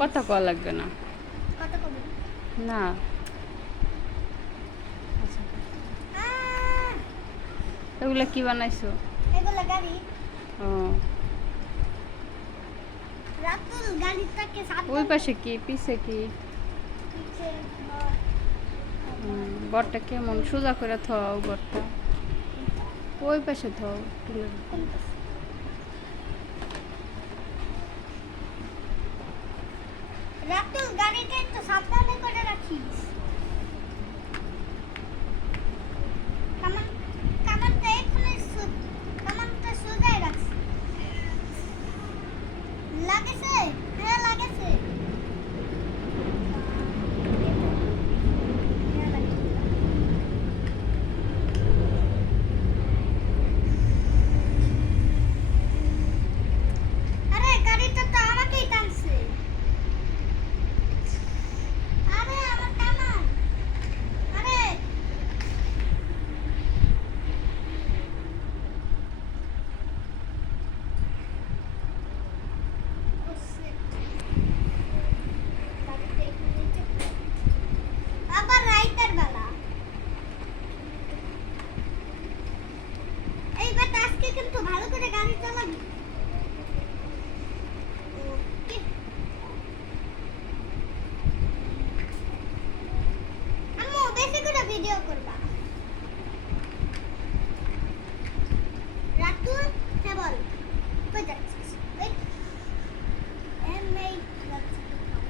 কথা কওয়া লাগবে না? না। এগুলা কি বানাইছো? এগুলো গাড়ি। ও। রাতুল গাড়িটাকে সাথে ওই পাশে কি? পিছে কি? পিছে। কেমন? সোজা করে থাও ঘরটা ওই পাশে থাও। গাড়িটা একটু করে রাখিস। লাগেছে? হ্যাঁ লাগেছে হ্যাঁ, লাগেছে। আরে গাড়িটা তো আমাকেই টানছে আরে আমার কামান আরে ও শিট গাড়িটা একটু নিচে পড়ে। আবার রাইটার বেলা এইবার আজকে কিন্তু ভালো করে গাড়ি চালাবি ওকে আম্মু বেশি করে ভিডিও করবা রাতুল হ্যাঁ বল কই যাচ্ছিস ওই এমএই যাচ্ছি কোথাও।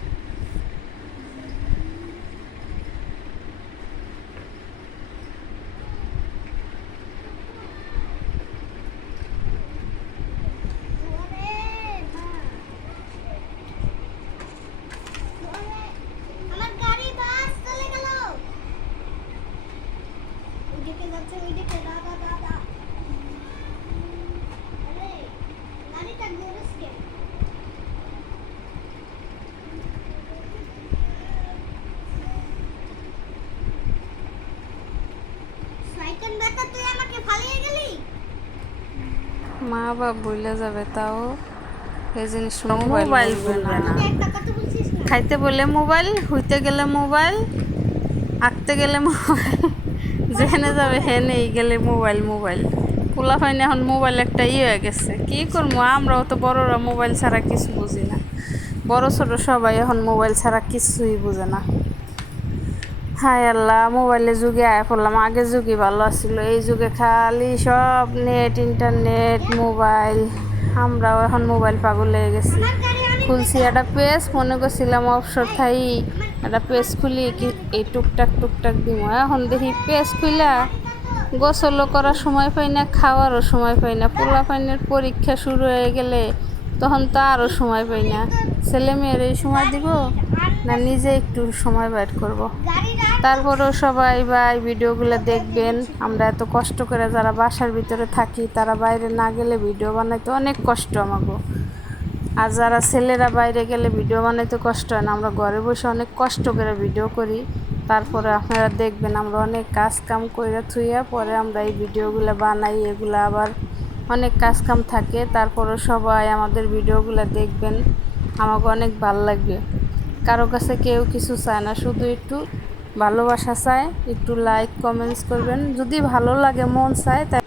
ওরে মা ওরে আমার গাড়ি বাস চলে গেল ওইদিকে যাচ্ছে ওইদিকে দাদা দাদা আরে গাড়িটা ঘুরিস কেন সাইকেল বেটা তুই আমাকে ফালিয়ে গেলি মা বাপ বইলে যাবে তাও এই জিনিস মোবাইল মোবাইল না। খাইতে বলে মোবাইল হইতে গেলে মোবাইল আঁকতে গেলে মোবাইল যেখানে যাবে হেনেই গেলে মোবাইল মোবাইল। পোলা ফাইনে এখন মোবাইল একটা ইয়ে হয়ে গেছে। কি করব আমরাও তো বড়রা মোবাইল ছাড়া কিছু বুঝি না। বড় ছোট সবাই এখন মোবাইল ছাড়া কিছুই বুঝে না। হায় আল্লাহ, মোবাইলে যুগে আয় পড়লাম আগের যুগে ভালো আছিল, এই যুগে খালি সব নেট ইন্টারনেট মোবাইল আমরাও এখন মোবাইল পাগল হয়ে গেছি। খুলছি একটা পেজ মনে করছিলাম অবসর থাই, একটা পেজ খুলি এই টুকটাক টুকটাক দিব। এখন দেখি পেজ খুলা গোসলও করার সময় পাই না, খাওয়ারও সময় পাই না পোলা পাইনের পরীক্ষা শুরু হয়ে গেলে তখন তো আরও সময় পাই না। ছেলে মেয়ের এই সময় দিব, না নিজে একটু সময় বের করব। তারপরেও সবাই ভাই ভিডিওগুলো দেখবেন। আমরা এত কষ্ট করে যারা বাসার ভিতরে থাকি, তারা বাইরে না গেলে ভিডিও বানাইতে অনেক কষ্ট আমাকে আর যারা ছেলেরা বাইরে গেলে ভিডিও বানাইতে কষ্ট হয় না, আমরা ঘরে বসে অনেক কষ্ট করে ভিডিও করি। তারপরে আপনারা দেখবেন আমরা অনেক কাজ কাম করে থুইয়া পরে আমরা এই ভিডিওগুলো বানাই, এগুলো আবার অনেক কাজ কাম থাকে তারপরে সবাই আমাদের ভিডিওগুলো দেখবেন। আমাকে অনেক ভালো লাগবে কারও কাছে কেউ কিছু চায় না, শুধু একটু ভালোবাসা চায়, একটু লাইক কমেন্টস করবেন। যদি ভালো লাগে, মন চায়, তাই